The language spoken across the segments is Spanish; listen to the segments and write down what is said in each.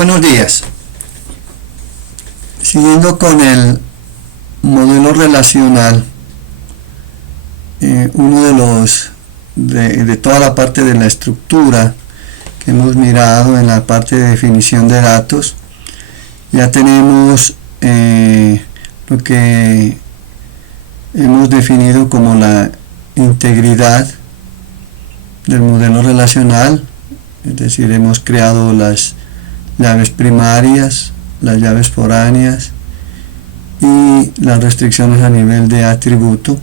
Buenos días. Siguiendo con el modelo relacional, uno de los de toda la parte de la estructura que hemos mirado en la parte de definición de datos, ya tenemos lo que hemos definido como la integridad del modelo relacional, es decir, hemos creado las llaves primarias, las llaves foráneas y las restricciones a nivel de atributo.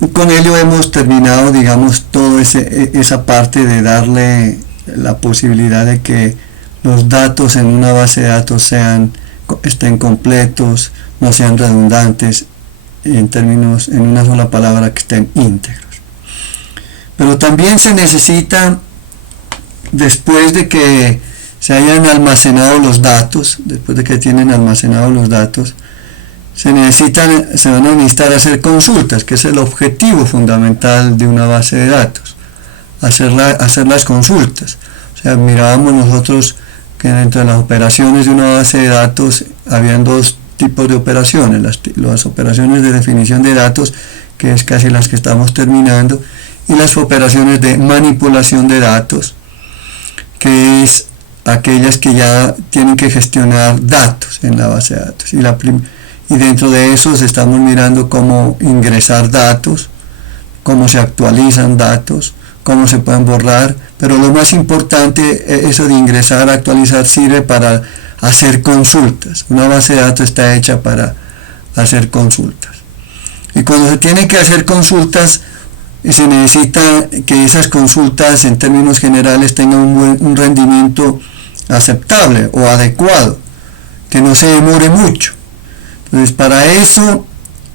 Y con ello hemos terminado, digamos, toda esa parte de darle la posibilidad de que los datos en una base de datos estén completos, no sean redundantes, en una sola palabra, que estén íntegros. Pero también se necesita, después de que se hayan almacenado los datos, después de que tienen almacenados los datos, se van a necesitar hacer consultas, que es el objetivo fundamental de una base de datos, hacer las consultas. O sea, mirábamos nosotros que dentro de las operaciones de una base de datos habían dos tipos de operaciones, las operaciones de definición de datos, que es casi las que estamos terminando, y las operaciones de manipulación de datos, que es aquellas que ya tienen que gestionar datos en la base de datos. Y dentro de esos estamos mirando cómo ingresar datos, cómo se actualizan datos, cómo se pueden borrar, pero lo más importante, eso de ingresar, actualizar, sirve para hacer consultas. Una base de datos está hecha para hacer consultas. Y cuando se tiene que hacer consultas, se necesita que esas consultas en términos generales tengan un rendimiento aceptable o adecuado, que no se demore mucho. Entonces, para eso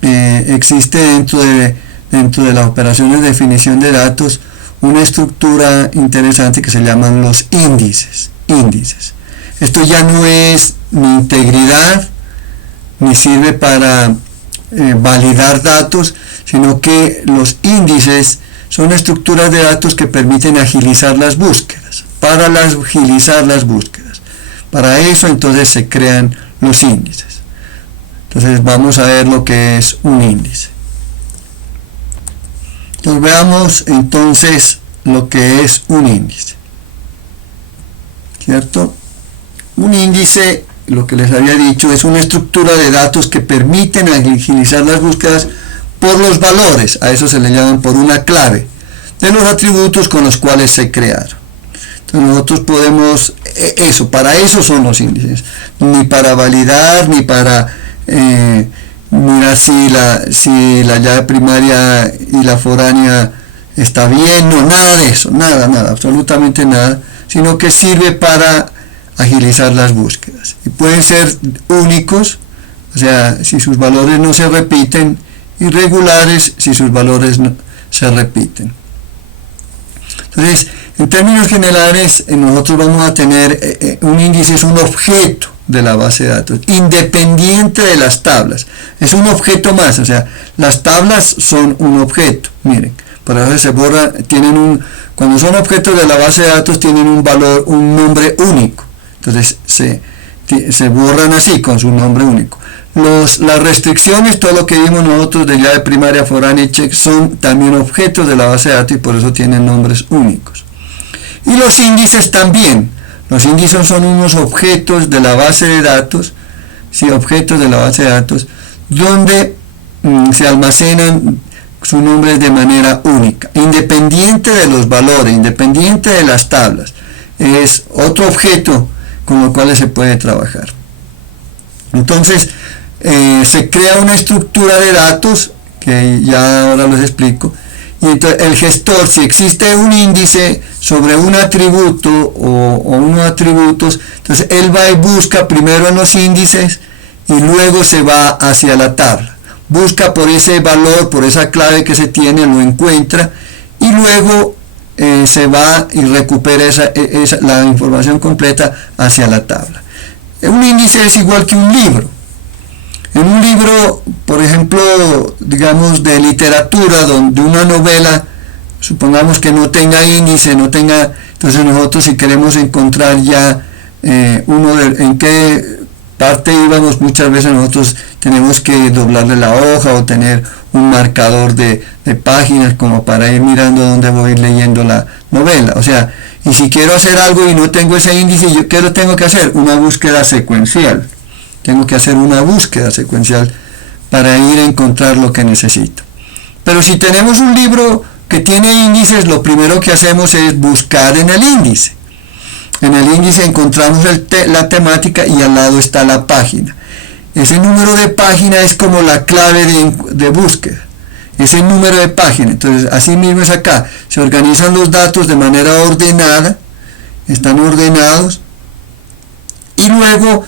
existe dentro de las operaciones de definición de datos una estructura interesante que se llaman los índices. Esto ya no es ni integridad, ni sirve para validar datos, sino que los índices son estructuras de datos que permiten agilizar las búsquedas. Para agilizar las búsquedas, para eso entonces se crean los índices. Entonces vamos a ver lo que es un índice. Entonces veamos entonces lo que es un índice, ¿cierto? Un índice, lo que les había dicho, es una estructura de datos que permiten agilizar las búsquedas por los valores, a eso se le llaman por una clave, de los atributos con los cuales se crearon. Entonces nosotros podemos, para eso son los índices, ni para validar, ni para mirar si la llave primaria y la foránea está bien, no, nada de eso, nada, absolutamente nada, sino que sirve para agilizar las búsquedas. Y pueden ser únicos, o sea, si sus valores no se repiten, y regulares si sus valores no se repiten. Entonces, en términos generales, nosotros vamos a tener un índice, es un objeto de la base de datos, independiente de las tablas. Es un objeto más, o sea, las tablas son un objeto. Miren, por eso se borra, cuando son objetos de la base de datos tienen un valor, un nombre único. Entonces se borran así, con su nombre único. Las restricciones, todo lo que vimos nosotros de llave primaria, foránea y check, son también objetos de la base de datos y por eso tienen nombres únicos. Y los índices también. Los índices son unos objetos de la base de datos, objetos de la base de datos, donde se almacenan sus nombres de manera única, independiente de los valores, independiente de las tablas. Es otro objeto con lo cual se puede trabajar. Entonces, se crea una estructura de datos, que ya ahora les explico, y entonces el gestor, si existe un índice sobre un atributo o unos atributos, entonces él va y busca primero en los índices y luego se va hacia la tabla. Busca por ese valor, por esa clave que se tiene, lo encuentra y luego se va y recupera la información completa hacia la tabla. Un índice es igual que un libro. En un libro, por ejemplo, digamos de literatura, donde una novela, supongamos que no tenga índice, entonces nosotros si queremos encontrar ya en qué parte íbamos. Muchas veces nosotros tenemos que doblarle la hoja o tener un marcador de páginas como para ir mirando dónde voy a ir leyendo la novela. O sea, y si quiero hacer algo y no tengo ese índice, ¿qué lo tengo que hacer? Una búsqueda secuencial. Tengo que hacer una búsqueda secuencial para ir a encontrar lo que necesito. Pero si tenemos un libro que tiene índices, lo primero que hacemos es buscar en el índice. En el índice encontramos la temática y al lado está la página. Ese número de página es como la clave de búsqueda. Ese número de página. Entonces, así mismo es acá. Se organizan los datos de manera ordenada. Están ordenados. Y luego,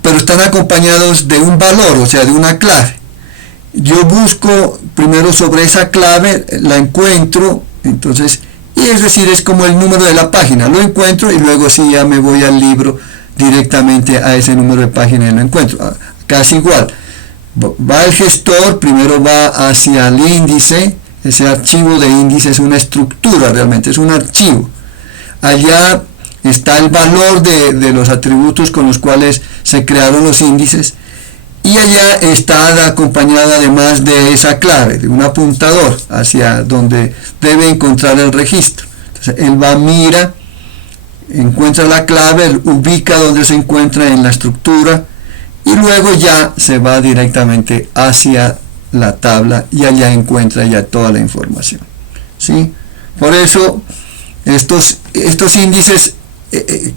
pero están acompañados de un valor, o sea, de una clave. Yo busco primero sobre esa clave, la encuentro, entonces, y es decir, es como el número de la página, lo encuentro y luego sí ya me voy al libro directamente a ese número de página y lo encuentro. Casi igual, va el gestor, primero va hacia el índice, ese archivo de índice es una estructura realmente, es un archivo. Allá está el valor de los atributos con los cuales se crearon los índices, y allá está acompañada además de esa clave, de un apuntador hacia donde debe encontrar el registro. Entonces él va, mira, encuentra la clave, ubica donde se encuentra en la estructura y luego ya se va directamente hacia la tabla y allá encuentra ya toda la información. ¿Sí? Por eso estos índices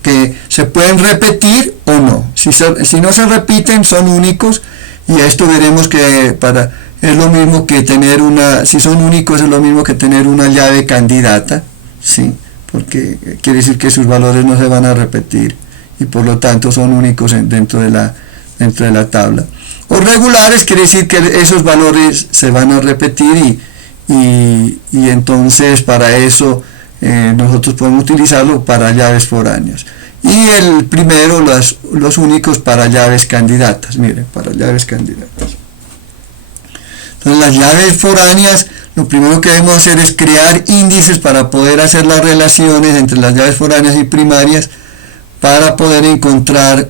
que se pueden repetir o no. Si no se repiten, son únicos, y a esto veremos que es lo mismo que tener si son únicos es lo mismo que tener una llave candidata, ¿sí? Porque quiere decir que sus valores no se van a repetir y por lo tanto son únicos dentro de la tabla. O regulares quiere decir que esos valores se van a repetir y entonces para eso nosotros podemos utilizarlo para llaves foráneas. Y el primero, los únicos para llaves candidatas. Miren, para llaves candidatas. Entonces las llaves foráneas, lo primero que debemos hacer es crear índices para poder hacer las relaciones entre las llaves foráneas y primarias, para poder encontrar,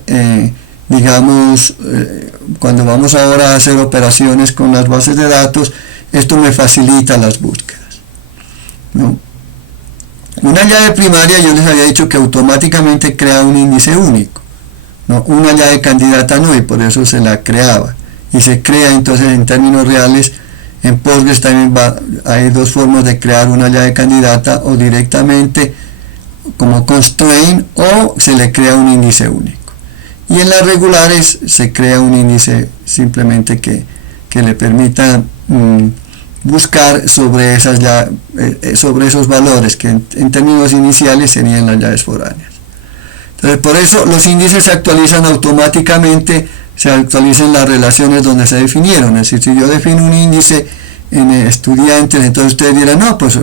cuando vamos ahora a hacer operaciones con las bases de datos, esto me facilita las búsquedas, ¿no? Una llave primaria, yo les había dicho que automáticamente crea un índice único, ¿no? Una llave candidata no, y por eso se la creaba. Y se crea entonces en términos reales, en Postgres también hay dos formas de crear una llave candidata, o directamente como constraint, o se le crea un índice único. Y en las regulares se crea un índice simplemente que le permita buscar sobre esos valores que en términos iniciales serían las llaves foráneas. Entonces, por eso los índices se actualizan automáticamente, se actualizan las relaciones donde se definieron. Es decir, si yo defino un índice en estudiantes, entonces ustedes dirán, no, pues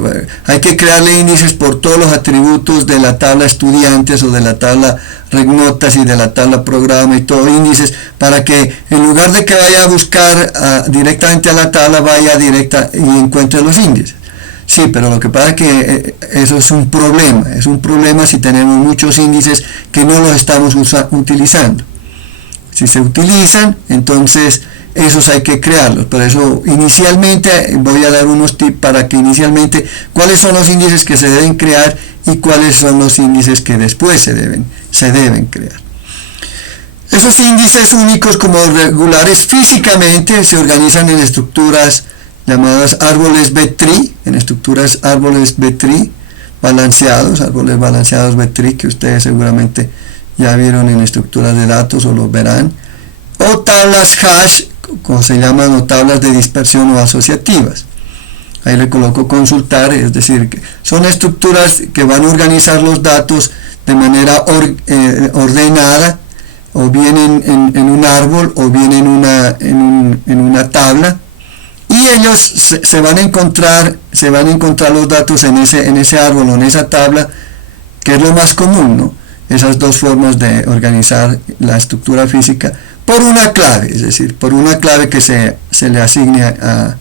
hay que crearle índices por todos los atributos de la tabla estudiantes o de la tabla regnotas y de la tabla programa y todo índices, para que en lugar de que vaya a buscar directamente a la tabla, vaya directa y encuentre los índices. Sí, pero lo que pasa es que eso es un problema si tenemos muchos índices que no los estamos utilizando. Si se utilizan, entonces esos hay que crearlos. Por eso inicialmente voy a dar unos tips para que inicialmente cuáles son los índices que se deben crear y cuáles son los índices que después se deben crear. Esos índices únicos como regulares físicamente se organizan en estructuras llamadas árboles B-tree, árboles B-tree árboles balanceados B-tree, que ustedes seguramente ya vieron en estructuras de datos o los verán, o tablas hash, como se llaman, o tablas de dispersión o asociativas. Ahí le coloco consultar, es decir, que son estructuras que van a organizar los datos de manera ordenada, o bien en un árbol, o bien en una tabla, y ellos se van a encontrar los datos en ese árbol o en esa tabla, que es lo más común, ¿no? Esas dos formas de organizar la estructura física por una clave, es decir, por una clave que se le asigne a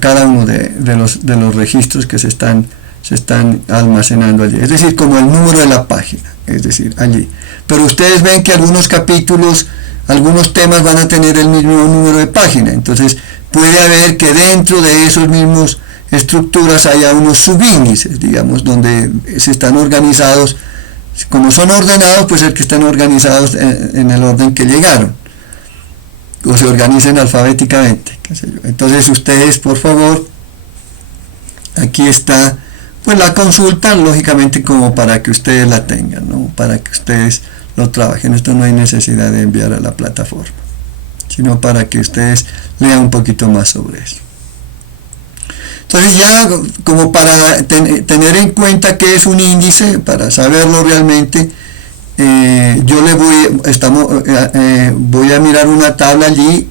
cada uno de los registros que se están se están almacenando allí, es decir, como el número de la página, es decir, allí. Pero ustedes ven que algunos capítulos, algunos temas van a tener el mismo número de página, entonces puede haber que dentro de esos mismos estructuras haya unos subíndices, digamos, donde se están organizados, como son ordenados, pues el que están organizados en el orden que llegaron, o se organicen alfabéticamente, qué sé yo. Entonces ustedes, por favor, aquí está pues la consulta, lógicamente como para que ustedes la tengan, ¿no? Para que ustedes lo trabajen. Esto no hay necesidad de enviar a la plataforma, sino para que ustedes lean un poquito más sobre eso. Entonces ya como para tener en cuenta qué es un índice, para saberlo realmente, yo le voy a mirar una tabla allí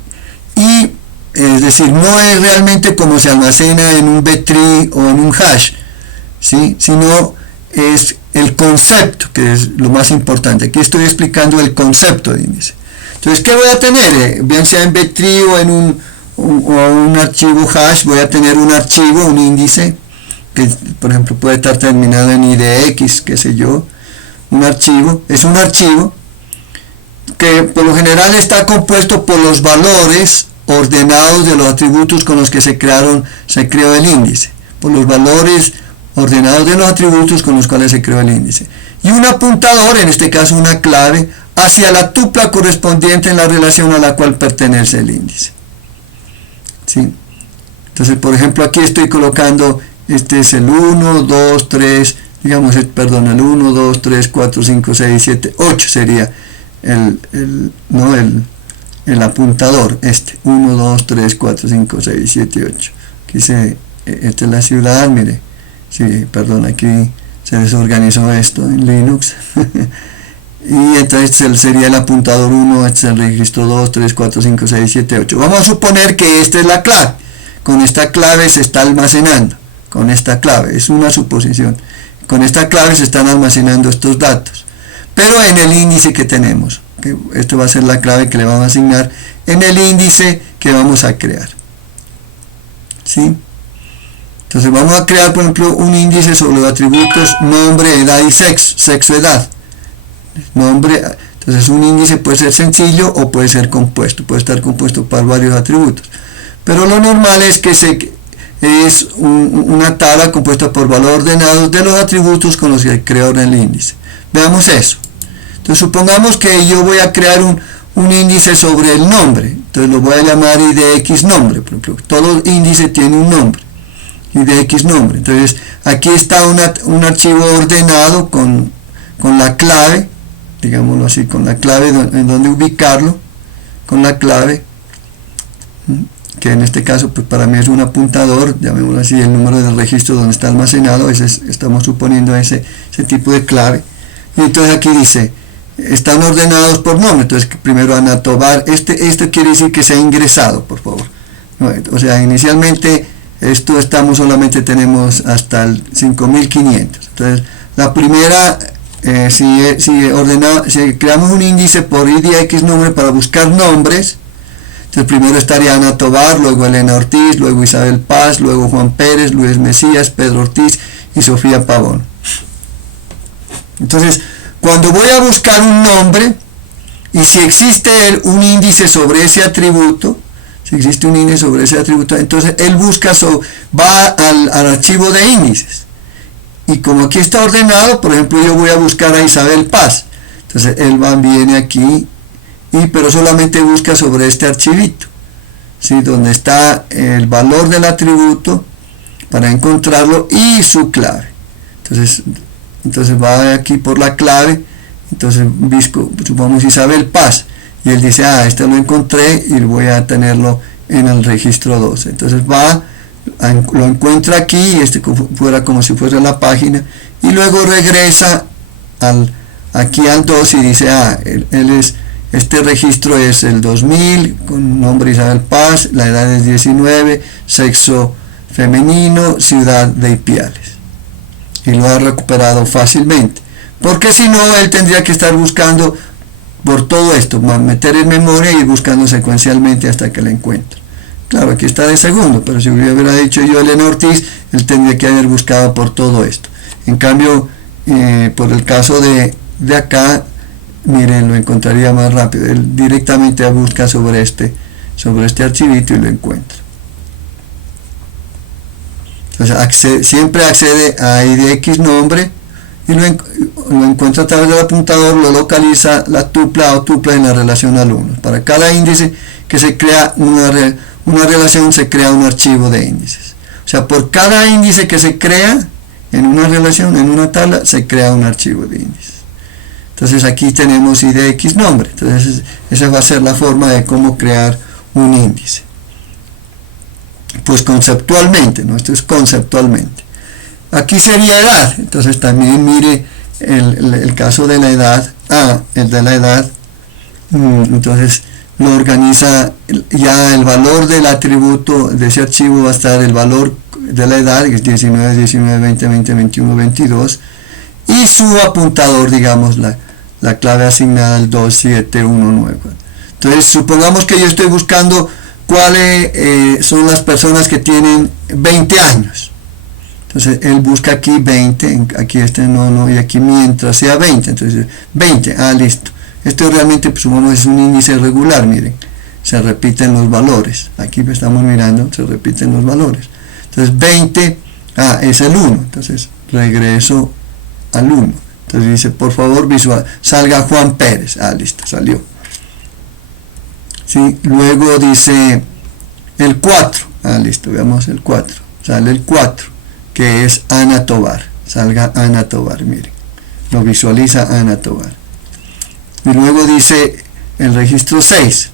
y es decir, no es realmente como se almacena en un B-tree o en un hash, ¿sí? Sino es el concepto, que es lo más importante. Aquí estoy explicando el concepto de índice. Entonces, ¿qué voy a tener? Bien sea en B-tree o en un archivo hash, voy a tener un archivo, un índice, que por ejemplo puede estar terminado en IDX, qué sé yo. Un archivo, es un archivo que por lo general está compuesto por los valores ordenados de los atributos con los que se creó el índice, por los valores ordenados de los atributos con los cuales se creó el índice, y un apuntador, en este caso una clave, hacia la tupla correspondiente en la relación a la cual pertenece el índice. ¿Sí? Entonces, por ejemplo, aquí estoy colocando, este es el 1, 2, 3, digamos, el 1, 2, 3, 4, 5, 6, 7, 8 sería el apuntador, 1, 2, 3, 4, 5, 6, 7, 8. Aquí esta es la ciudad, mire, sí, perdón, aquí se desorganizó esto en Linux. Y entonces sería el apuntador 1, este es el registro 2, 3, 4, 5, 6, 7, 8. Vamos a suponer que esta es la clave. Con esta clave se está almacenando, con esta clave, es una suposición. Con esta clave se están almacenando estos datos. Pero en el índice que tenemos, que esto va a ser la clave que le vamos a asignar en el índice que vamos a crear. ¿Sí? Entonces vamos a crear, por ejemplo, un índice sobre los atributos nombre, edad y sexo, edad. Nombre, entonces un índice puede ser sencillo o puede ser compuesto, puede estar compuesto por varios atributos. Pero lo normal es que es una tabla compuesta por valores ordenados de los atributos con los que creó el índice. Veamos eso. Entonces supongamos que yo voy a crear un índice sobre el nombre, entonces lo voy a llamar IDX nombre, por ejemplo. Todo índice tiene un nombre, IDX nombre. Entonces aquí está un archivo ordenado con la clave, digámoslo así, con la clave en donde ubicarlo, con la clave, que en este caso pues para mí es un apuntador, llamémoslo así, el número del registro donde está almacenado, estamos suponiendo ese tipo de clave. Y entonces aquí dice, están ordenados por nombre, entonces primero van a tomar, esto quiere decir que se ha ingresado, por favor. O sea, inicialmente solamente tenemos hasta el 5500. Entonces, la primera, si creamos un índice por IDX nombre para buscar nombres, entonces primero estaría Ana Tobar, luego Elena Ortiz, luego Isabel Paz, luego Juan Pérez, Luis Mesías, Pedro Ortiz y Sofía Pavón. Entonces, cuando voy a buscar un nombre, y si existe un índice sobre ese atributo, entonces él va al archivo de índices. Y como aquí está ordenado, por ejemplo, yo voy a buscar a Isabel Paz. Entonces él viene aquí, pero solamente busca sobre este archivito, ¿sí? Donde está el valor del atributo para encontrarlo y su clave. Entonces va aquí por la clave, entonces supongamos Isabel Paz, y él dice, este lo encontré y voy a tenerlo en el registro 12. Entonces lo encuentra aquí, fuera como si fuera la página, y luego regresa aquí al 2 y dice, este registro es el 2000, con nombre Isabel Paz, la edad es 19, sexo femenino, ciudad de Ipiales. Y lo ha recuperado fácilmente, porque si no él tendría que estar buscando por todo esto, meter en memoria y ir buscando secuencialmente hasta que la encuentre. Claro, aquí está de segundo, pero si hubiera dicho yo Elena Ortiz, él tendría que haber buscado por todo esto. En cambio, por el caso de acá, miren, lo encontraría más rápido. Él directamente busca sobre este archivito y lo encuentra. Entonces siempre accede a IDX nombre y lo encuentra a través del apuntador, lo localiza la tupla o tupla en la relación alumnos. Para cada índice que se crea una relación, se crea un archivo de índices. O sea, por cada índice que se crea en una relación, en una tabla, se crea un archivo de índices. Entonces aquí tenemos IDX nombre. Entonces esa va a ser la forma de cómo crear un índice. Pues conceptualmente, ¿no? Esto es conceptualmente. Aquí sería edad. Entonces también mire el caso de la edad. El de la edad. Entonces lo organiza ya el valor del atributo de ese archivo va a estar el valor de la edad, que es 19, 19, 20, 20, 21, 22, y su apuntador, digamos, la clave asignada al 27194. Entonces supongamos que yo estoy buscando cuáles son las personas que tienen 20 años. Entonces él busca aquí 20, aquí no, y aquí mientras sea 20, entonces 20, listo. Esto realmente, pues, supongamos, es un índice regular, miren, se repiten los valores. Aquí estamos mirando, se repiten los valores. Entonces 20, es el 1, entonces regreso al 1. Entonces dice, por favor, salga Juan Pérez. Listo, salió. ¿Sí? Luego dice el 4. Listo, veamos el 4. Sale el 4, que es Ana Tobar. Salga Ana Tobar, miren. Lo visualiza Ana Tobar. Y luego dice el registro 6,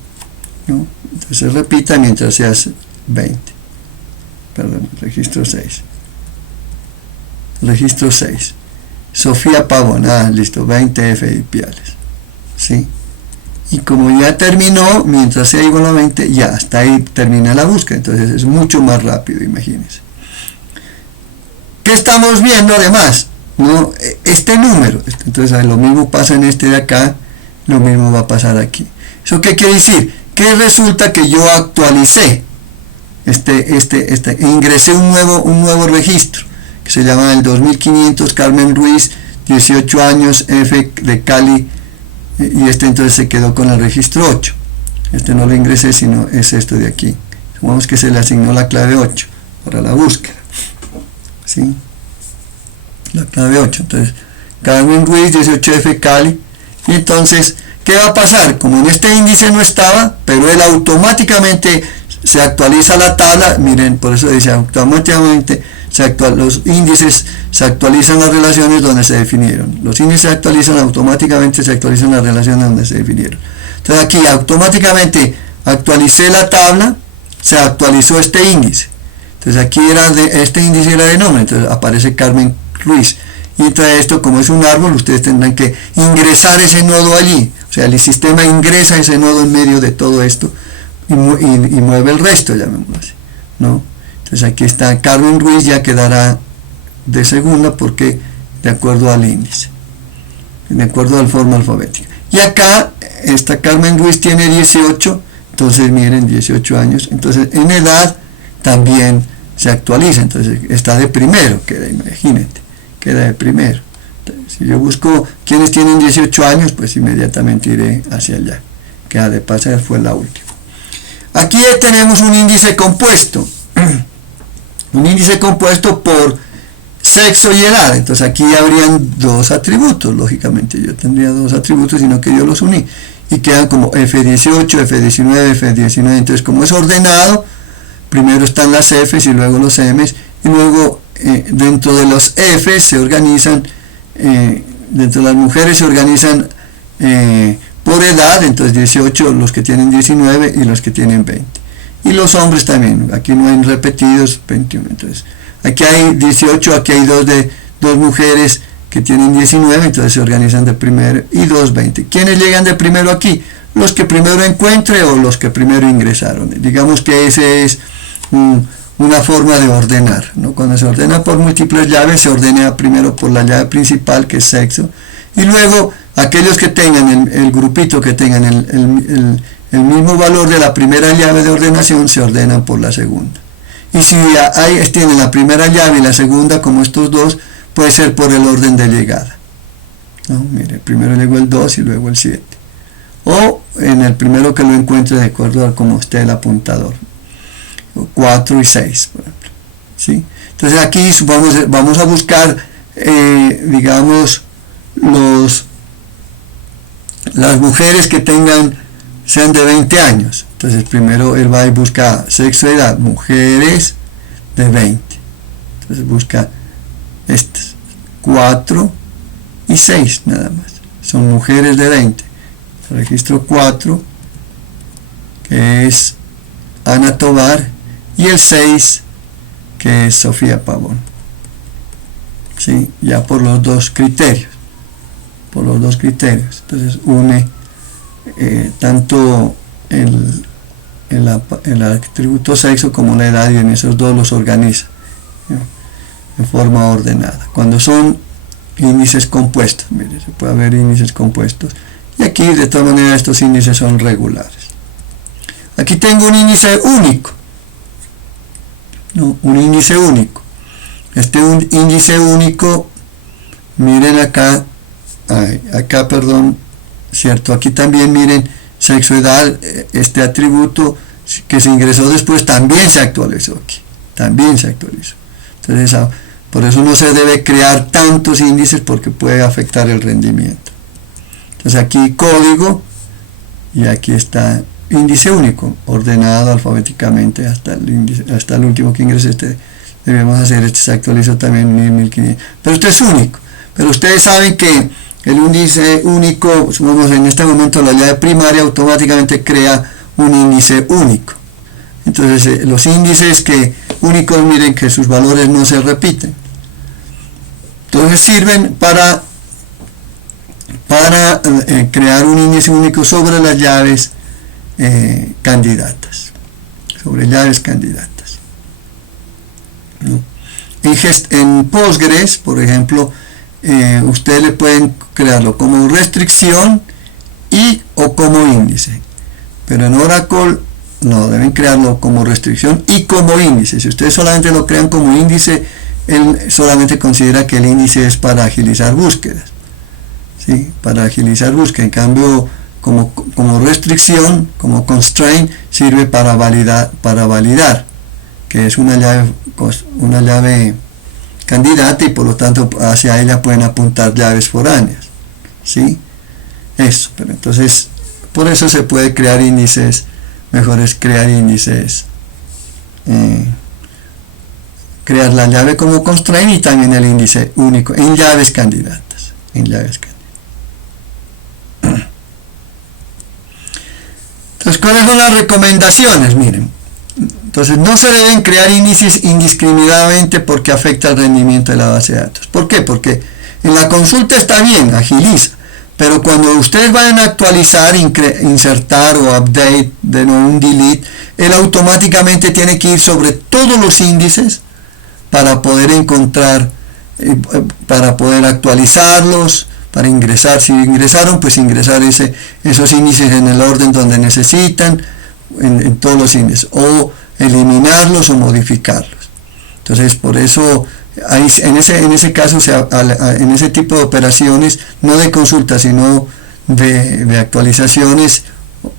¿no? Entonces repita mientras se hace 20. Perdón, registro 6. Registro 6. Sofía Pavón, listo, 20 F Piales. ¿Sí? Y como ya terminó, mientras sea igual a 20, ya hasta ahí termina la búsqueda. Entonces es mucho más rápido, imagínense. ¿Qué estamos viendo además? ¿No? Este número. Entonces lo mismo pasa en este de acá, lo mismo va a pasar aquí. ¿Eso qué quiere decir? Que resulta que yo actualicé ingresé un nuevo registro que se llama el 2500 Carmen Ruiz, 18 años, F de Cali, y entonces se quedó con el registro 8. No lo ingresé, sino es esto de aquí. Supongamos que se le asignó la clave 8 para la búsqueda. ¿Sí? La clave 8. Entonces, Carmen Ruiz, 18F Cali. Y entonces, ¿qué va a pasar? Como en este índice no estaba, pero él automáticamente se actualiza la tabla. Miren, por eso dice automáticamente los índices se actualizan las relaciones donde se definieron. Los índices se actualizan automáticamente, se actualizan las relaciones donde se definieron. Entonces aquí automáticamente actualicé la tabla, se actualizó este índice. Entonces aquí este índice era de nombre, entonces aparece Carmen Ruiz. Y entre esto, como es un árbol, ustedes tendrán que ingresar ese nodo allí. O sea, el sistema ingresa ese nodo en medio de todo esto y mueve el resto, llamémoslo así, ¿no? Entonces aquí está Carmen Ruiz, ya quedará de segunda porque de acuerdo al índice, de acuerdo a la forma alfabética. Y acá esta Carmen Ruiz tiene 18, entonces miren, 18 años, entonces en edad también se actualiza, entonces está de primero, imagínate, queda de primero. Entonces, si yo busco quienes tienen 18 años, pues inmediatamente iré hacia allá, que de pasar fue la última. Aquí tenemos un índice compuesto, un índice compuesto por sexo y edad. Entonces aquí habrían dos atributos, lógicamente yo tendría dos atributos, sino que yo los uní y quedan como F18, F19, F19. Entonces, como es ordenado, primero están las Fs y luego los Ms, y luego dentro de los Fs se organizan, dentro de las mujeres se organizan por edad. Entonces 18 los que tienen 19 y los que tienen 20, y los hombres también, aquí no hay repetidos, 21. Entonces aquí hay 18, aquí hay dos mujeres que tienen 19, entonces se organizan de primero, y 20. ¿Quiénes llegan de primero aquí? Los que primero encuentre o los que primero ingresaron. Digamos que ese es una forma de ordenar, ¿no? Cuando se ordena por múltiples llaves, se ordena primero por la llave principal, que es sexo, y luego aquellos que tengan el grupito, que tengan el mismo valor de la primera llave de ordenación se ordenan por la segunda. Y si tienen la primera llave y la segunda, como estos dos, puede ser por el orden de llegada. ¿No? Mire, primero llegó el 2 y luego el 7. O en el primero que lo encuentre de acuerdo a cómo esté el apuntador. 4 y 6, por ejemplo. ¿Sí? Entonces aquí vamos a buscar, digamos, las mujeres que sean de 20 años. Entonces primero él va y busca sexo y edad, mujeres de 20. Entonces busca estas, 4 y 6 nada más. Son mujeres de 20. Registro 4, que es Ana Tovar, y el 6, que es Sofía Pavón. ¿Sí? Ya por los dos criterios. Entonces une tanto el atributo sexo como la edad, y en esos dos los organiza en forma ordenada. Cuando son índices compuestos, mire, se puede ver índices compuestos, y aquí de todas maneras estos índices son regulares. Aquí tengo un índice único, ¿no? Un índice único. Este índice único, miren acá, cierto, aquí también miren, sexo, edad, este atributo que se ingresó después también se actualizó aquí, Entonces, por eso no se debe crear tantos índices, porque puede afectar el rendimiento. Entonces aquí código, y aquí está índice único, ordenado alfabéticamente hasta el último que ingrese. Debemos hacer, se actualizó también 1500, pero este es único. Pero ustedes saben que el índice único, supongamos en este momento la llave primaria automáticamente crea un índice único. Entonces los índices únicos, miren que sus valores no se repiten. Entonces sirven para crear un índice único sobre las llaves candidatas. ¿No? En Postgres, por ejemplo, ustedes le pueden crearlo como restricción o como índice, pero en Oracle no, deben crearlo como restricción y como índice. Si ustedes solamente lo crean como índice, él solamente considera que el índice es para agilizar búsquedas, ¿sí? Para agilizar búsqueda. En cambio, como restricción, como constraint, sirve para validar, que es una llave candidata, y por lo tanto hacia ella pueden apuntar llaves foráneas, ¿sí? Eso, pero entonces por eso se puede crear índices, mejor es crear índices, crear la llave como constraint y también el índice único en llaves candidatas, Entonces, ¿cuáles son las recomendaciones? Miren, entonces no se deben crear índices indiscriminadamente porque afecta el rendimiento de la base de datos. ¿Por qué? Porque en la consulta está bien, agiliza, pero cuando ustedes vayan a actualizar, insertar o update, de nuevo un delete, él automáticamente tiene que ir sobre todos los índices para poder encontrar, para poder actualizarlos, para ingresar, si ingresaron, pues ingresar esos índices en el orden donde necesitan, en todos los índices, o eliminarlos o modificarlos. Entonces, por eso en ese caso, en ese tipo de operaciones, no de consulta, sino de actualizaciones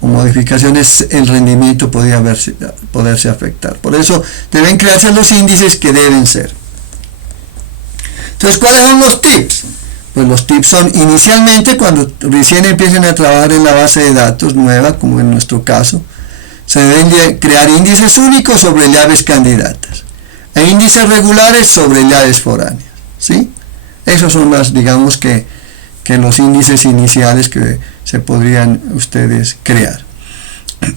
o modificaciones, el rendimiento poderse afectar. Por eso deben crearse los índices que deben ser. Entonces, ¿cuáles son los tips? Pues los tips son, inicialmente, cuando recién empiecen a trabajar en la base de datos nueva, como en nuestro caso, se deben crear índices únicos sobre llaves candidatas e índices regulares sobre llaves foráneas, ¿sí? Esos son digamos que los índices iniciales que se podrían ustedes crear.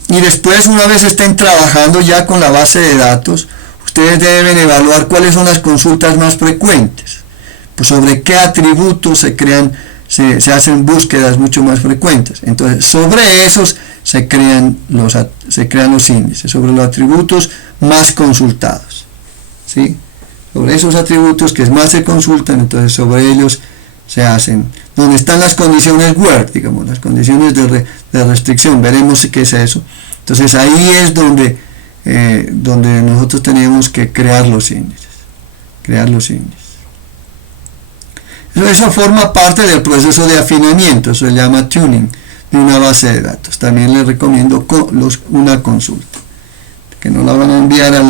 Y después, una vez estén trabajando ya con la base de datos, ustedes deben evaluar cuáles son las consultas más frecuentes, pues sobre qué atributos se hacen búsquedas mucho más frecuentes. Entonces, sobre esos se crean los índices, sobre los atributos más consultados, ¿sí? Sobre esos atributos que más se consultan, entonces sobre ellos se hacen, donde están las condiciones where, digamos, las condiciones de restricción, veremos qué es eso. Entonces ahí es donde nosotros tenemos que crear los índices. Eso forma parte del proceso de afinamiento, eso se llama tuning de una base de datos. También les recomiendo una consulta, que no la van a enviar a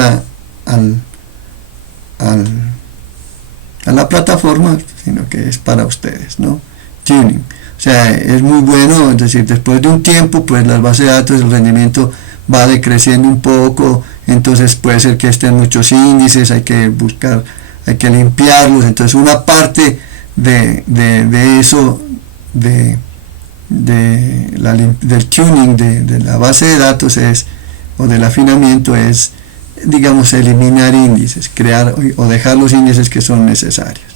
la plataforma, sino que es para ustedes, ¿no? Tuning. O sea, es muy bueno, es decir, después de un tiempo, pues las bases de datos, el rendimiento va decreciendo un poco, entonces puede ser que estén muchos índices, hay que buscar, hay que limpiarlos. Entonces una parte de eso, del tuning de la base de datos o del afinamiento es, digamos, eliminar índices, crear o dejar los índices que son necesarios,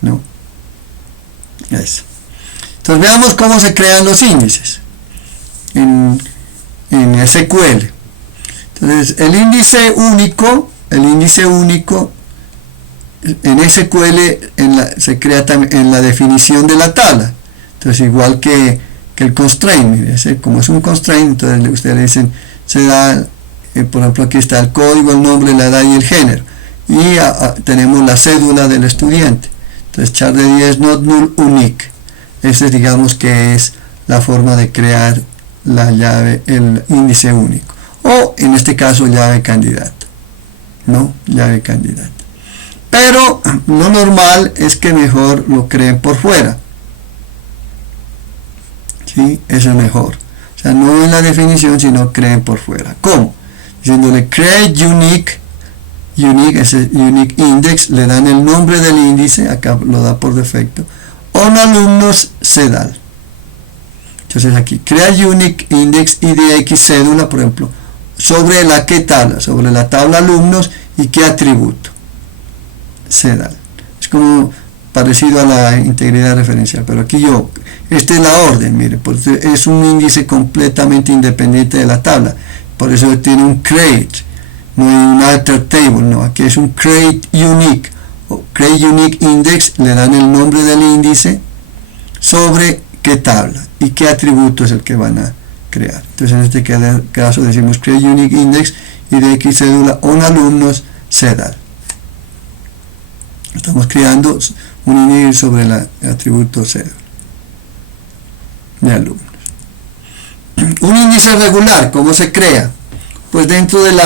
¿no? Eso. Entonces veamos cómo se crean los índices en SQL. Entonces el índice único en SQL se crea en la definición de la tabla. Entonces igual que el constraint, mire, como es un constraint, entonces ustedes le dicen, se da, por ejemplo, aquí está el código, el nombre, la edad y el género, y tenemos la cédula del estudiante. Entonces char de 10 not null unique, ese digamos que es la forma de crear la llave, el índice único, o en este caso llave candidata, ¿no? Llave candidata. Pero lo normal es que mejor lo creen por fuera, ¿sí? Eso es mejor. O sea, no en la definición, sino creen por fuera. ¿Cómo? Diciéndole create unique, ese unique index, le dan el nombre del índice, acá lo da por defecto, on alumnos cedal. Entonces aquí, create unique index IDX cédula, por ejemplo, sobre la qué tabla, sobre la tabla alumnos y qué atributo, cedal. Es como parecido a la integridad referencial, pero aquí esta es la orden, mire, porque es un índice completamente independiente de la tabla, por eso tiene un create, no hay un alter table, no, aquí es un create unique, o create unique index, le dan el nombre del índice sobre qué tabla y qué atributo es el que van a crear. Entonces en este caso decimos create unique index y de X cédula on alumnos cedal. Estamos creando un índice sobre el atributo cédula de alumnos. Un índice regular, ¿cómo se crea? Pues dentro del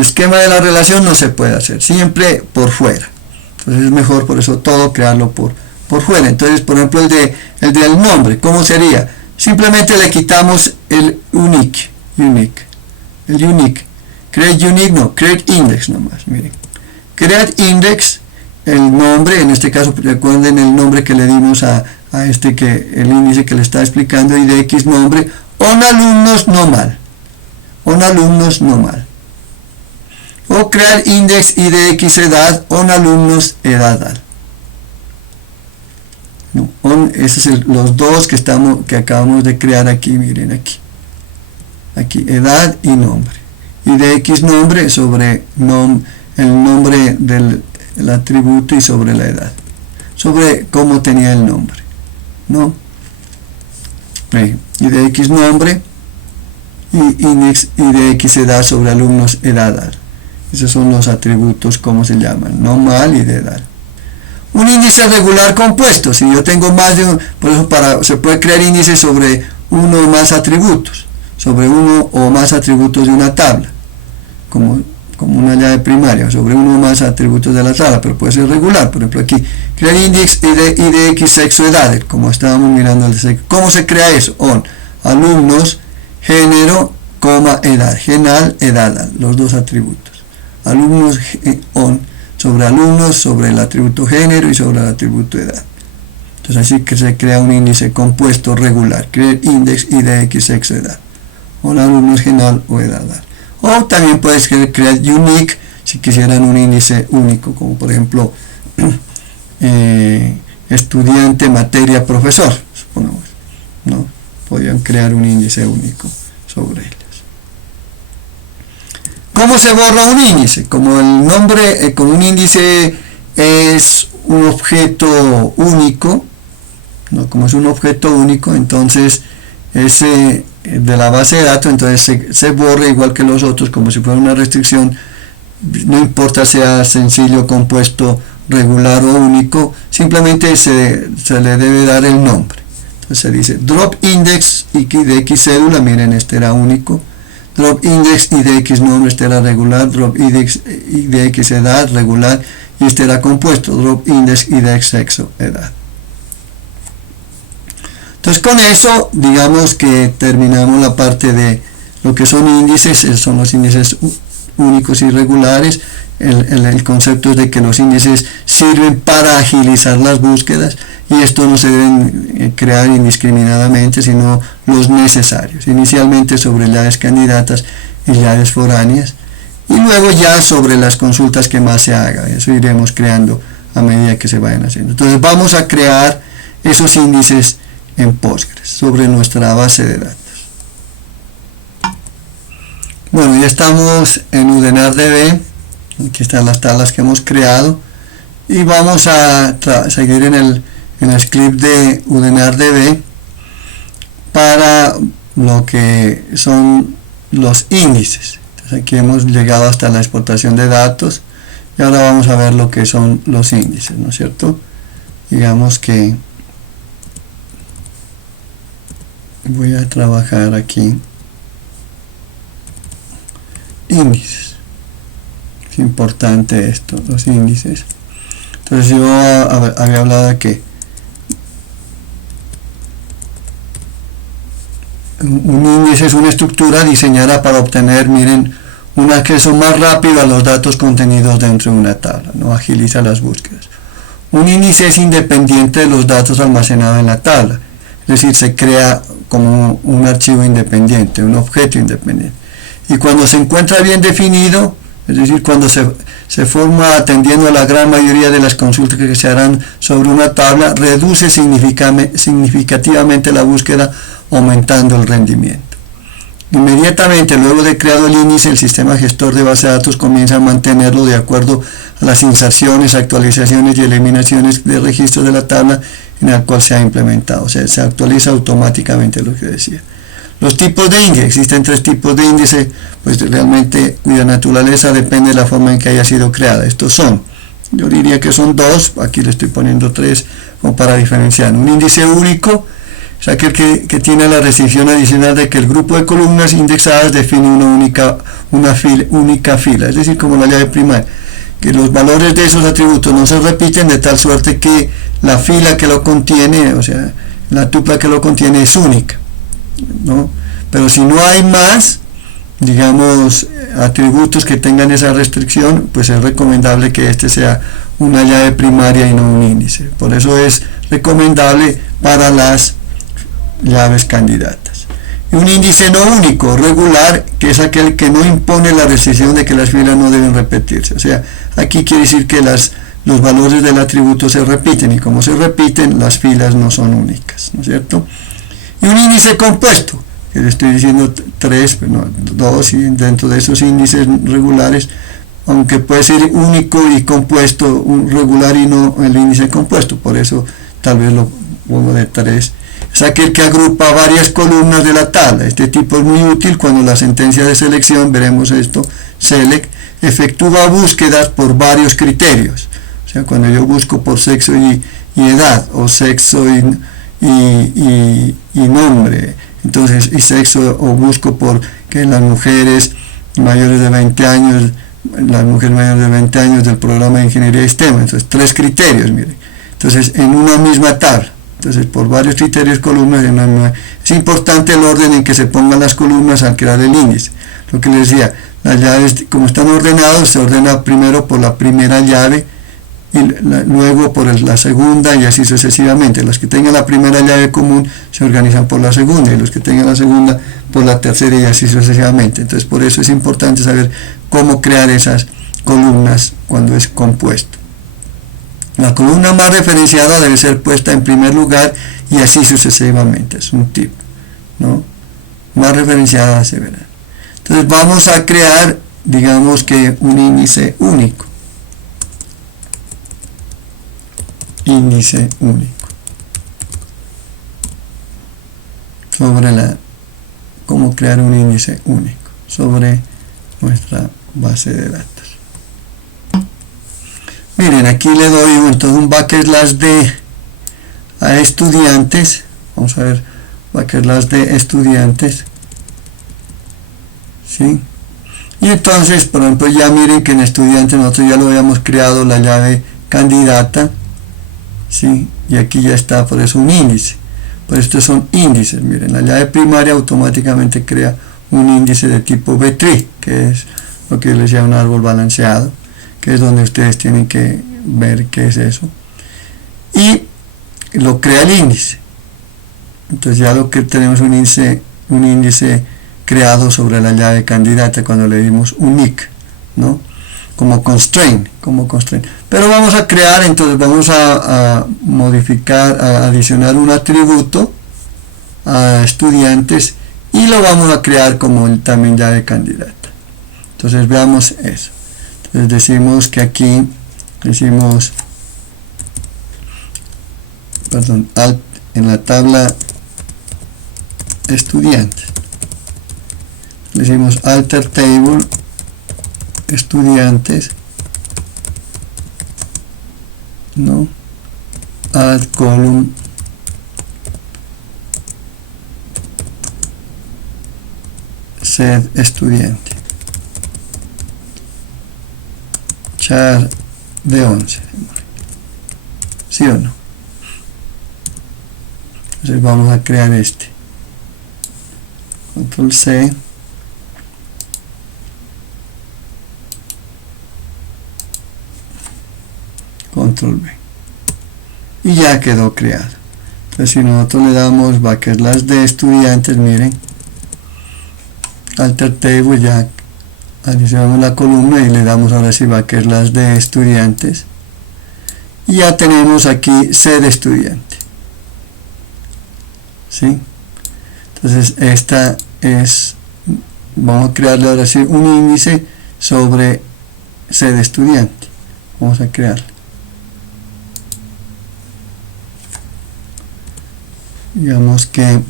esquema de la relación no se puede hacer, siempre por fuera. Entonces es mejor por eso todo crearlo por fuera. Entonces, por ejemplo, el del nombre, ¿cómo sería? Simplemente le quitamos el unique, el unique. Create unique, no, create index nomás, miren. Create index, el nombre, en este caso recuerden el nombre que le dimos a el índice que le está explicando, y de X nombre, on alumnos no mal. O create index y de X edad, on alumnos edad. No, esos son los dos que acabamos de crear aquí, miren aquí, edad y nombre, y de X nombre sobre el nombre del atributo y sobre la edad, sobre cómo tenía el nombre, ¿no? Y de X nombre y index y de X edad sobre alumnos edad. Esos son los atributos, ¿cómo se llaman? Normal y de edad. Un índice regular compuesto, si yo tengo más de un, por eso se puede crear índices sobre uno o más atributos, sobre uno o más atributos de una tabla, como una llave primaria, sobre uno o más atributos de la tabla, pero puede ser regular. Por ejemplo aquí, crear index y de X sexo edad, como estábamos mirando el sexo. ¿Cómo se crea eso? On alumnos, género, edad, genal, edad, los dos atributos. Alumnos sobre alumnos, sobre el atributo género y sobre el atributo edad. Entonces así que se crea un índice compuesto regular, create index y de X sexo edad, o alumnos genal o edad. O también puedes crear unique si quisieran un índice único, como por ejemplo estudiante, materia, profesor, supongamos, ¿no? Podrían crear un índice único sobre ellos. ¿Cómo se borra un índice? Como el nombre, como un índice es un objeto único, ¿no? Como es un objeto único, entonces ese de la base de datos, entonces se borra igual que los otros, como si fuera una restricción, no importa sea sencillo, compuesto, regular o único, simplemente se le debe dar el nombre. Entonces se dice drop index y de x cédula, miren, este era único, drop index y de x nombre, este era regular, drop index y de x edad, regular, y este era compuesto, drop index y de x sexo, edad. Entonces con eso, digamos que terminamos la parte de lo que son índices, son los índices únicos y regulares. El concepto es de que los índices sirven para agilizar las búsquedas, y esto no se deben crear indiscriminadamente, sino los necesarios, inicialmente sobre llaves candidatas y llaves foráneas, y luego ya sobre las consultas que más se haga. Eso iremos creando a medida que se vayan haciendo. Entonces vamos a crear esos índices en Postgres sobre nuestra base de datos. Bueno, ya estamos en UDENARDB. Aquí están las tablas que hemos creado, y vamos a seguir en el script de UDENARDB para lo que son los índices. Entonces aquí hemos llegado hasta la exportación de datos, y ahora vamos a ver lo que son los índices, ¿no es cierto? Digamos que voy a trabajar aquí índices. Es importante esto, los índices. Entonces yo había hablado de que un índice es una estructura diseñada para obtener, miren, un acceso más rápido a los datos contenidos dentro de una tabla, ¿no? Agiliza las búsquedas. Un índice es independiente de los datos almacenados en la tabla, es decir, se crea como un archivo independiente, un objeto independiente. Y cuando se encuentra bien definido, es decir, cuando se forma atendiendo a la gran mayoría de las consultas que se harán sobre una tabla, reduce significativamente la búsqueda, aumentando el rendimiento. Inmediatamente luego de creado el índice, el sistema gestor de base de datos comienza a mantenerlo de acuerdo a las inserciones, actualizaciones y eliminaciones de registros de la tabla en la cual se ha implementado. O sea, se actualiza automáticamente, lo que decía. Los tipos de índice, existen 3 tipos de índice, pues realmente cuya naturaleza depende de la forma en que haya sido creada. Estos son, yo diría que son 2, aquí le estoy poniendo 3 como para diferenciar. Un índice único es aquel que tiene la restricción adicional de que el grupo de columnas indexadas define única fila, es decir, como la llave primaria, que los valores de esos atributos no se repiten, de tal suerte que la fila que lo contiene, o sea, la tupla que lo contiene es única, ¿no? Pero si no hay más, digamos, atributos que tengan esa restricción, pues es recomendable que este sea una llave primaria y no un índice. Por eso es recomendable para las llaves candidatas. Y un índice no único, regular, que es aquel que no impone la restricción de que las filas no deben repetirse. O sea, aquí quiere decir que los valores del atributo se repiten, y como se repiten, las filas no son únicas, ¿no es cierto? Y un índice compuesto, que le estoy diciendo 3, pero no, 2, y dentro de esos índices regulares, aunque puede ser único y compuesto, un regular y no el índice compuesto, por eso tal vez lo pongo de 3. Es aquel que agrupa varias columnas de la tabla. Este tipo es muy útil cuando la sentencia de selección, veremos esto, select, efectúa búsquedas por varios criterios. O sea, cuando yo busco por sexo y edad, o sexo y nombre, entonces, y sexo, o busco por que las mujeres mayores de 20 años, las mujeres mayores de 20 años del programa de ingeniería de sistemas. Entonces, 3 criterios, miren. Entonces, en una misma tabla. Entonces, por varios criterios, columnas, es importante el orden en que se pongan las columnas al crear el índice. Lo que les decía, las llaves, como están ordenados, se ordena primero por la primera llave, y luego por la segunda, y así sucesivamente. Los que tengan la primera llave común se organizan por la segunda, y los que tengan la segunda por la tercera, y así sucesivamente. Entonces, por eso es importante saber cómo crear esas columnas cuando es compuesto. La columna más referenciada debe ser puesta en primer lugar, y así sucesivamente. Es un tip, ¿no? Más referenciada se verá. Entonces vamos a crear, digamos que un índice único. índice único sobre cómo crear un índice único sobre nuestra base de datos. Miren, aquí le doy entonces un /d a estudiantes. Vamos a ver /d estudiantes, ¿sí? Y entonces, por ejemplo, ya miren que en estudiantes nosotros ya lo habíamos creado la llave candidata, ¿sí? Y aquí ya está, por eso un índice. Pues estos son índices. Miren, la llave primaria automáticamente crea un índice de tipo B-tree, que es lo que yo les decía, un árbol balanceado, que es donde ustedes tienen que ver qué es eso, y lo crea el índice. Entonces ya lo que tenemos un índice creado sobre la llave candidata cuando le dimos unique, ¿no? Como constraint. Pero vamos a crear, entonces vamos a modificar, a adicionar un atributo a estudiantes y lo vamos a crear como también llave candidata. Entonces veamos eso. Entonces decimos que aquí decimos, perdón, en la tabla estudiantes decimos alter table estudiantes, no, add column set estudiante char de 11, ¿sí o no? Entonces vamos a crear este, control C, control V, y ya quedó creado. Entonces si nosotros le damos /d estudiantes, miren, alter table, ya adicionamos la columna y le damos ahora sí /d estudiantes, y ya tenemos aquí set estudiante, ¿sí? Entonces esta es, vamos a crearle ahora sí un índice sobre set estudiante. Vamos a crearlo. Digamos que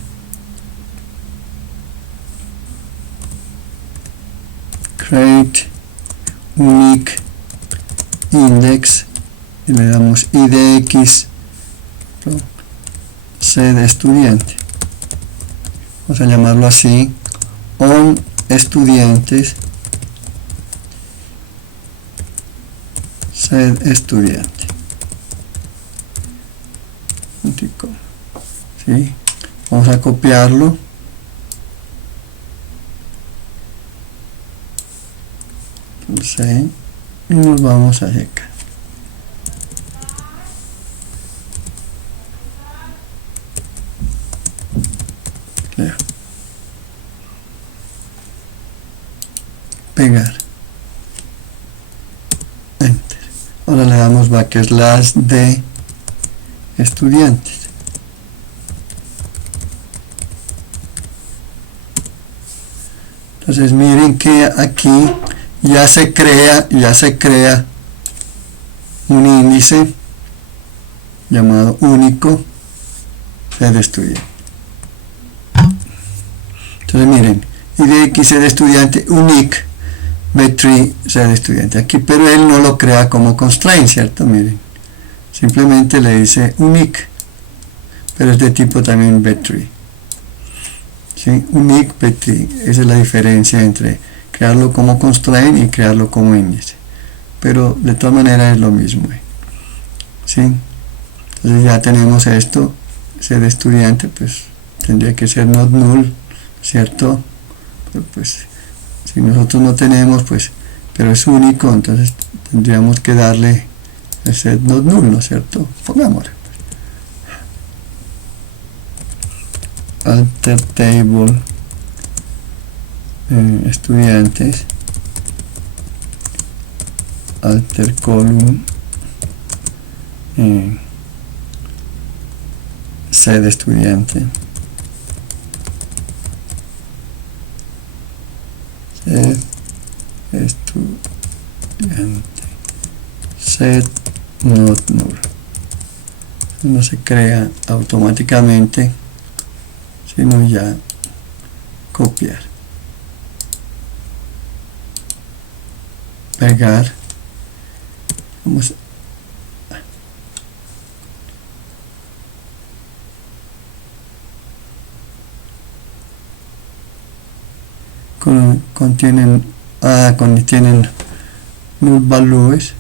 create unique index y le damos idx set estudiante. Vamos a llamarlo así, on estudiantes set estudiante. ¿Sí? Vamos a copiarlo, ¿sí? Y nos vamos a secar. Pegar, enter. Ahora le damos /d estudiantes. Entonces miren que aquí ya se crea un índice llamado único de estudiante. Entonces miren, idx de estudiante unique B-tree de estudiante aquí, pero él no lo crea como constraint, ¿cierto? Miren, simplemente le dice unique, pero es de tipo también B-tree. ¿Sí? Unique B-tree, esa es la diferencia entre crearlo como constraint y crearlo como índice, pero de todas maneras es lo mismo, ¿sí? Entonces ya tenemos esto, ser estudiante, pues tendría que ser not null, ¿cierto? Pero pues si nosotros no tenemos, pues, pero es único, entonces tendríamos que darle el set not null, ¿no es cierto? Pongámosle alter table estudiantes alter column set estudiante set estudiante set not null. crea automáticamente, sino ya copiar, pegar. Vamos contienen null values.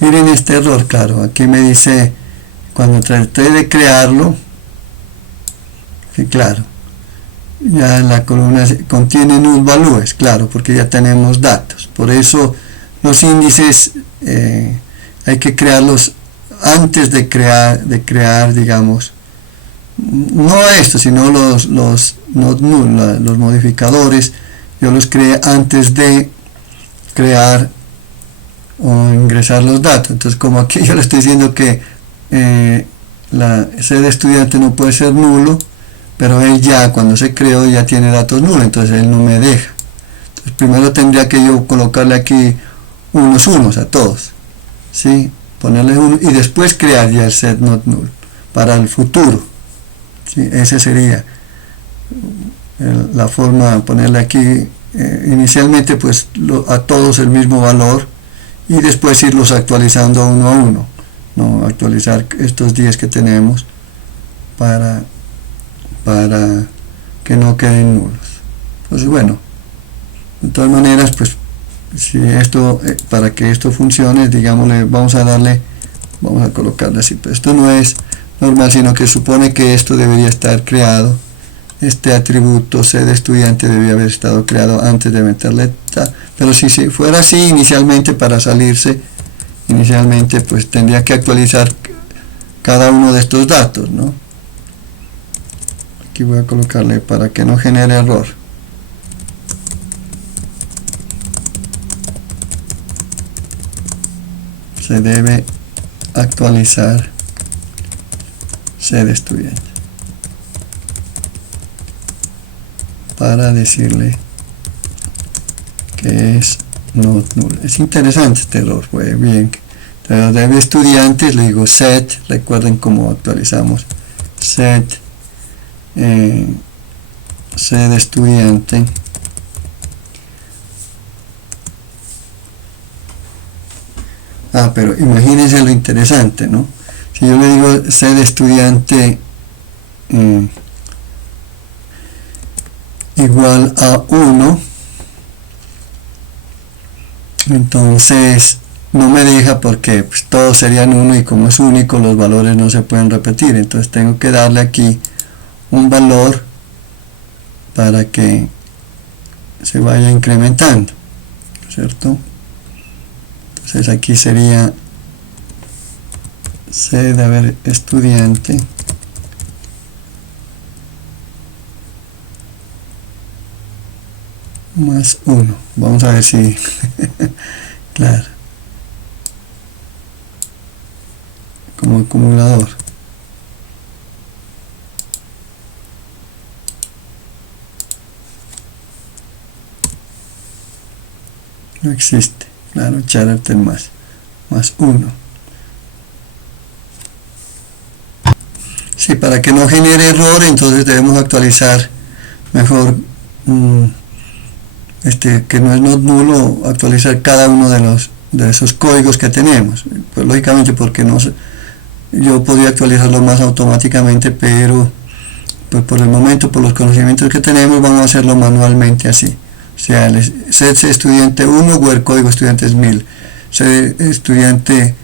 Miren este error, claro, aquí me dice cuando traté de crearlo, que claro, ya la columna contiene null values, claro, porque ya tenemos datos. Por eso los índices hay que crearlos antes de crear, digamos, no esto, sino los modificadores. Yo los creé antes de crear o ingresar los datos. Entonces, como aquí yo le estoy diciendo que la sede de estudiante no puede ser nulo, pero él ya cuando se creó ya tiene datos nulos, entonces él no me deja. Entonces, primero tendría que yo colocarle aquí unos a todos, ¿sí? Ponerle uno y después crear ya el set not null para el futuro, ¿sí? Ese sería la forma, ponerle aquí inicialmente pues a todos el mismo valor y después irlos actualizando uno a uno, no actualizar estos 10 que tenemos para que no queden nulos. Pues bueno, de todas maneras, pues si esto para que esto funcione, digámosle, vamos a colocarle así, pero esto no es normal, sino que supone que esto debería estar creado, este atributo C de estudiante debía haber estado creado antes de meterle tal, pero si fuera así inicialmente, para salirse inicialmente, pues tendría que actualizar cada uno de estos datos, ¿no? Aquí voy a colocarle para que no genere error. Se debe actualizar C de estudiante para decirle que es not null. Es interesante este error, fue bien. Entonces, debe estudiantes, le digo set, recuerden cómo actualizamos set C de estudiante pero imagínense lo interesante, ¿no? Si yo le digo C de estudiante igual a 1, entonces no me deja porque pues, todos serían 1 y como es único los valores no se pueden repetir, entonces tengo que darle aquí un valor para que se vaya incrementando, ¿cierto? Entonces aquí sería C de haber estudiante más 1. Vamos a ver si claro, como acumulador. No existe, claro, character más 1. Sí, para que no genere error, entonces debemos actualizar mejor que no es not nulo, actualizar cada uno de esos códigos que tenemos. Pues lógicamente porque yo podría actualizarlo más automáticamente, pero pues por el momento, por los conocimientos que tenemos, vamos a hacerlo manualmente así. O sea, set estudiante 1 where código estudiante es 1000, set estudiante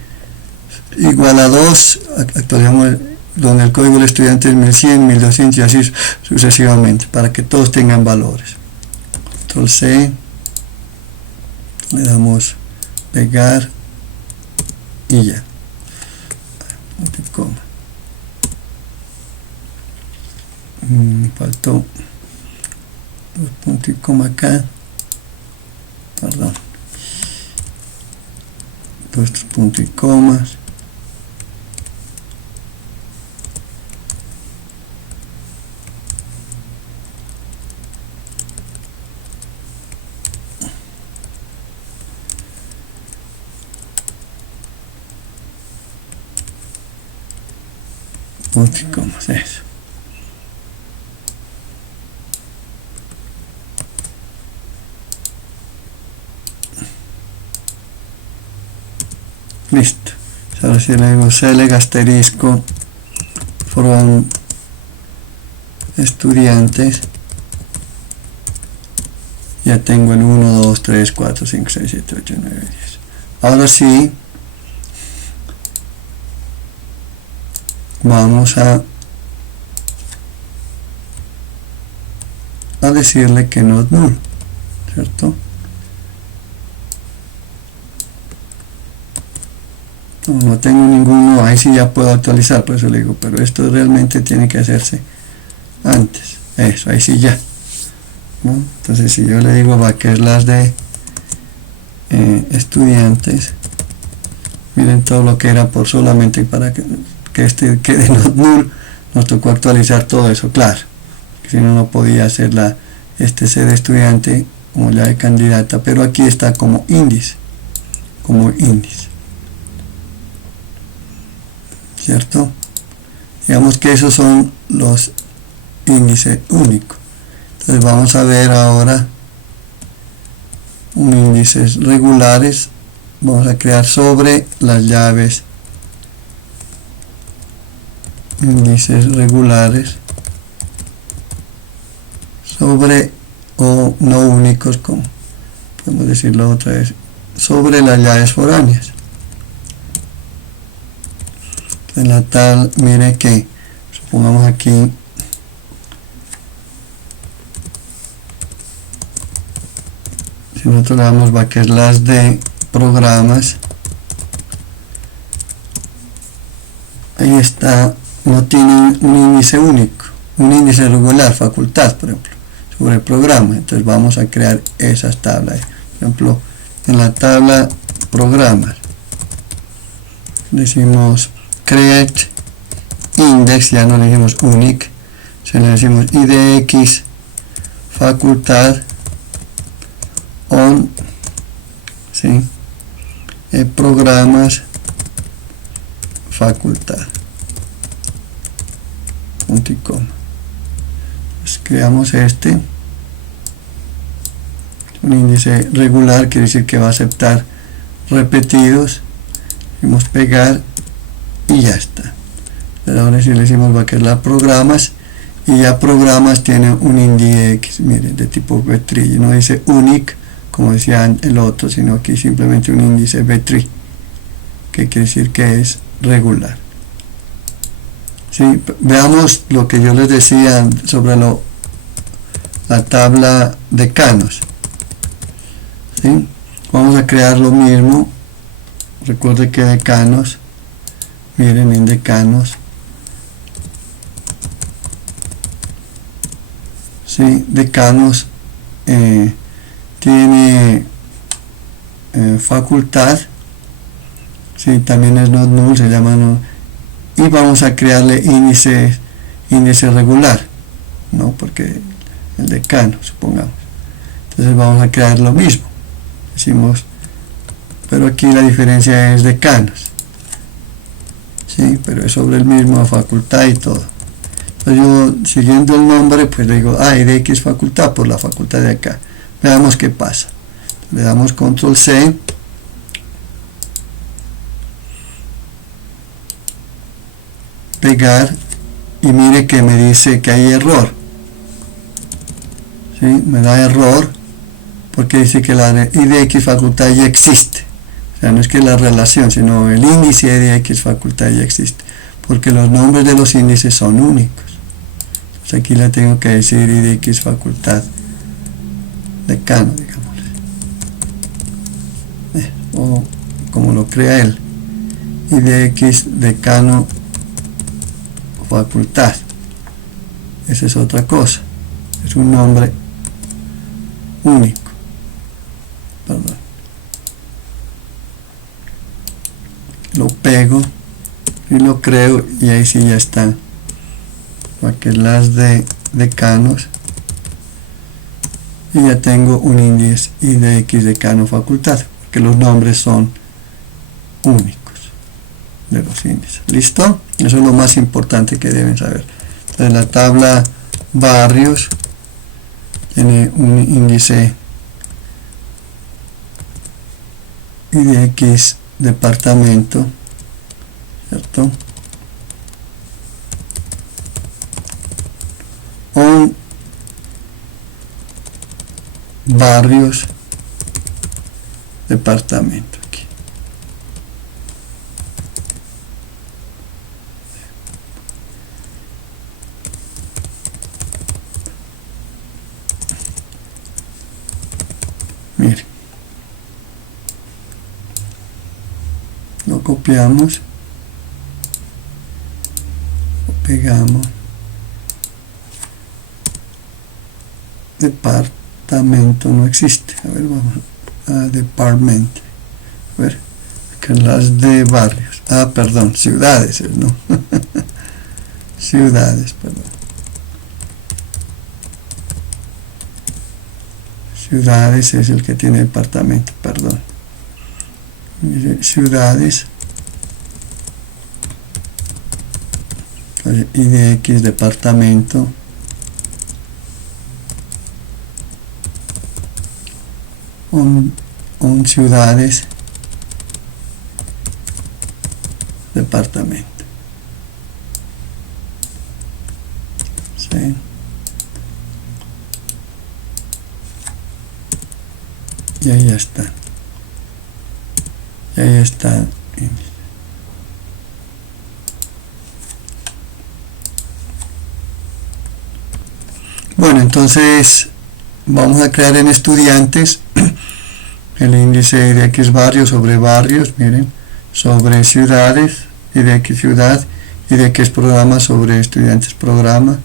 igual a 2, actualizamos donde el código del estudiante es 1100, 1200 y así sucesivamente, para que todos tengan valores. Control C, le damos pegar y ya. Coma. Faltó los puntos y coma acá, perdón, dos puntos y comas. punto y comas, eso. Listo. Ahora si le digo select asterisco from estudiantes, ya tengo el 1, 2, 3, 4, 5, 6, 7, 8, 9, 10. Ahora sí, vamos a decirle que no es null, ¿cierto? No tengo ninguno, ahí sí ya puedo actualizar, por eso le digo, pero esto realmente tiene que hacerse antes, eso, ahí sí ya, ¿no? Entonces si yo le digo backslash de estudiantes, miren todo lo que era por solamente para que este quede not null, nos tocó actualizar todo eso, claro, si no, no podía hacer C de estudiante como ya de candidata, pero aquí está como índice, ¿cierto? Digamos que esos son los índices únicos. Entonces vamos a ver ahora un índices regulares. Vamos a crear sobre las llaves índices regulares sobre o no únicos, como podemos decirlo otra vez, sobre las llaves foráneas. En la tal, mire que supongamos aquí si nosotros le damos backslash de programas, ahí está, no tiene un índice único, un índice regular, facultad, por ejemplo, sobre el programa. Entonces vamos a crear esas tablas. Por ejemplo, en la tabla programas decimos create index, ya no le decimos unique, se le decimos idx facultad on, ¿sí? Programas facultad, punto y coma. Pues creamos un índice regular, quiere decir que va a aceptar repetidos, decimos pegar y ya está. Pero ahora si le decimos backslash programas, y ya programas tiene un index, miren, de tipo b-tree, no dice unique como decía el otro, sino aquí simplemente un índice b-tree, que quiere decir que es regular. ¿Sí? Veamos lo que yo les decía sobre la tabla decanos. ¿Sí? Vamos a crear lo mismo. Recuerde que decanos, miren en decanos, ¿sí? Decanos tiene facultad, ¿sí? También es not null, se llama null, y vamos a crearle índice regular, ¿no? Porque el decano, supongamos. Entonces vamos a crear lo mismo, decimos, pero aquí la diferencia es decanos, ¿sí? Pero es sobre el mismo facultad y todo. Entonces yo, siguiendo el nombre, pues le digo, idx facultad, por la facultad de acá. Veamos qué pasa. Le damos control C, pegar, y mire que me dice que hay error, ¿sí? Me da error porque dice que la idx facultad ya existe. O sea, no es que la relación, sino el índice de idx facultad ya existe, porque los nombres de los índices son únicos. Entonces aquí le tengo que decir idx facultad decano, digamos, o como lo crea él, idx decano facultad. Esa es otra cosa, es un nombre único. Perdón. Lo pego y lo creo, y ahí sí ya está backslash de decanos, y ya tengo un índice idx decano facultad, porque los nombres son únicos. de los índices. ¿Listo? Eso es lo más importante que deben saber. Entonces la tabla barrios tiene un índice IDX departamento, ¿cierto? On barrios departamento aquí. Miren, lo copiamos, lo pegamos, departamento no existe. A ver, vamos a department, a ver, acá las de barrios, perdón, ciudades, no ciudades, perdón, ciudades es el que tiene departamento, perdón. Ciudades, IDX departamento, on ciudades departamento. ¿Sí? Y ahí ya está. Y ahí está. Bueno, entonces vamos a crear en estudiantes el índice de X barrios sobre barrios, miren, sobre ciudades, y de X ciudad, y de X programa sobre estudiantes programa,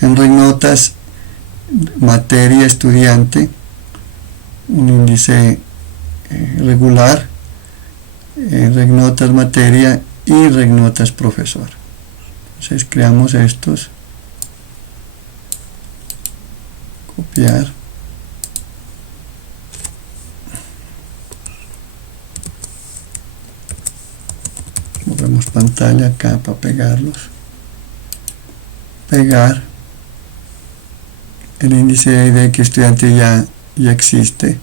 en regnotas materia estudiante, un índice regular, regnotas materia y regnotas profesor. Entonces creamos estos, copiar, movemos pantalla acá para pegarlos, pegar, el índice de que estudiante ya existe,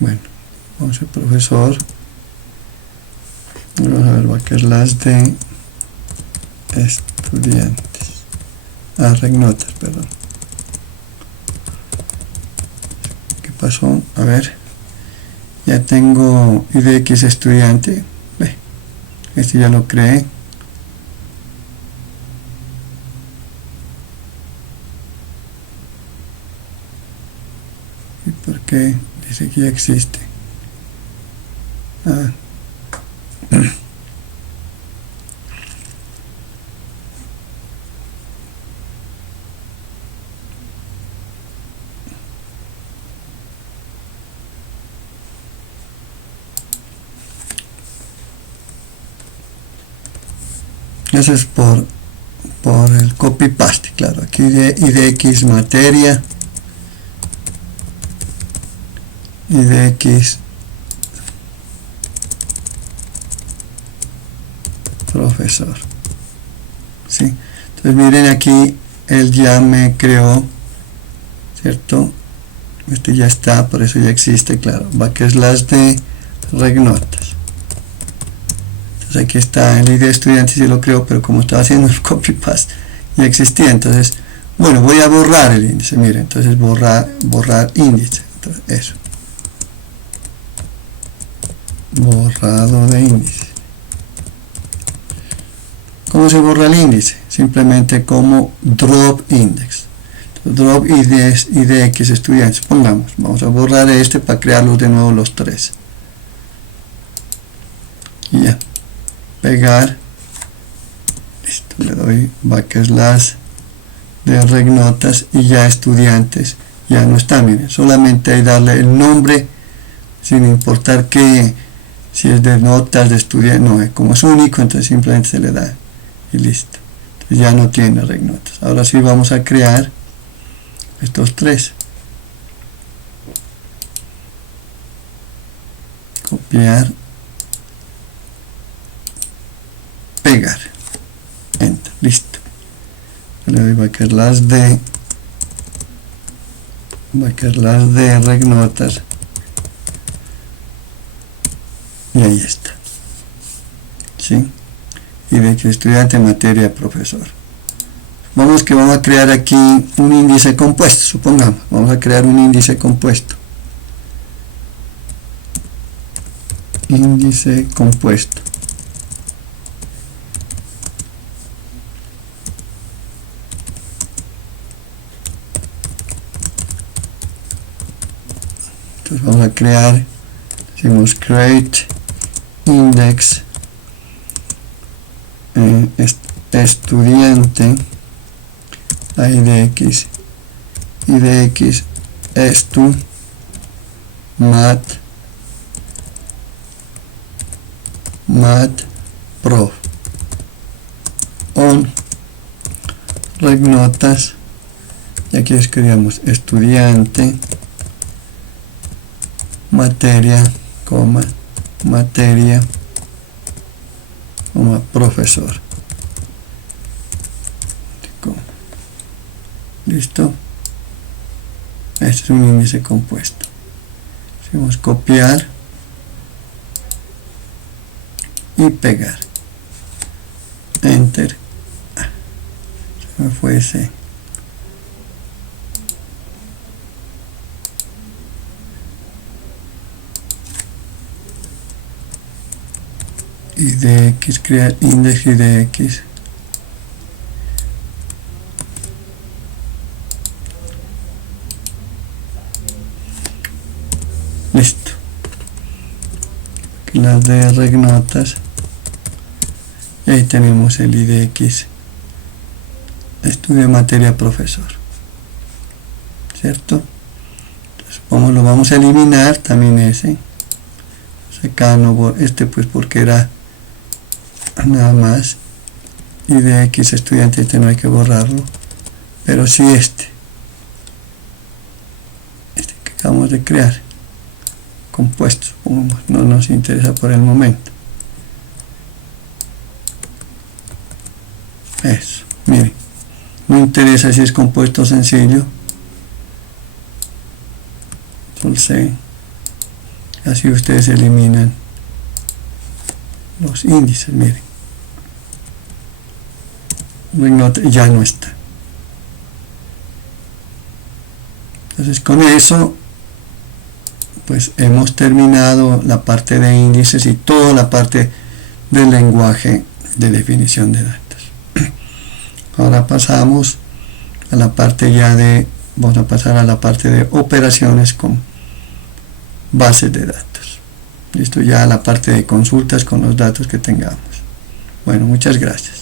bueno, vamos al profesor, vamos a ver qué es las de estudiantes, regnotas, perdón, ¿qué pasó? A ver, ya tengo IDX estudiante, este ya lo creé, ¿y por qué dice que ya existe? Eso es por el copy paste, claro. Aquí de IDX materia, IDX profesor, ¿sí? Entonces miren, aquí él ya me creó, ¿cierto? Este ya está, por eso ya existe, claro. Va que es las de regnotas. Entonces aquí está el ID de estudiante, sí lo creo, pero como estaba haciendo el copy paste ya existía. Entonces, bueno, voy a borrar el índice, miren, entonces borrar índice, entonces eso, borrado de índice. ¿Cómo se borra el índice? Simplemente como drop index. Entonces, drop IDX estudiantes, pongamos, vamos a borrar este para crearlos de nuevo los tres, y ya, pegar, listo, le doy backslash de regnotas y ya estudiantes ya no está, miren, solamente hay darle el nombre sin importar que si es de notas de estudiante, no, como es único, entonces simplemente se le da y listo, entonces ya no tiene regnotas. Ahora sí vamos a crear estos tres, copiar, pegar, enter, listo. Le doy vaquer las de regnotas y ahí está, ¿sí? Y de que estudiante, materia, profesor. Vamos a crear aquí un índice compuesto, supongamos, vamos a crear un índice compuesto. Índice compuesto. Entonces vamos a crear, decimos create index estudiante IDX estu mat prof on regnotas, y aquí escribimos estudiante materia, profesor. Listo. Este es un índice compuesto. Hacemos copiar y pegar. Enter. Se me fue ese. IDX, crear index IDX. Listo. Aquí las de regnotas. Y ahí tenemos el IDX. Estudio materia profesor. ¿Cierto? Entonces, como lo vamos a eliminar, también ese. Acá no, pues porque era nada más IDX estudiante, este no hay que borrarlo, pero sí este que acabamos de crear compuesto, no nos interesa por el momento. Eso, miren, no interesa si es compuesto sencillo, entonces así ustedes eliminan los índices. Miren, ya no está. Entonces con eso pues hemos terminado la parte de índices y toda la parte del lenguaje de definición de datos. Ahora pasamos a la parte vamos a pasar a la parte de operaciones con bases de datos. Listo, ya la parte de consultas con los datos que tengamos. Bueno, muchas gracias.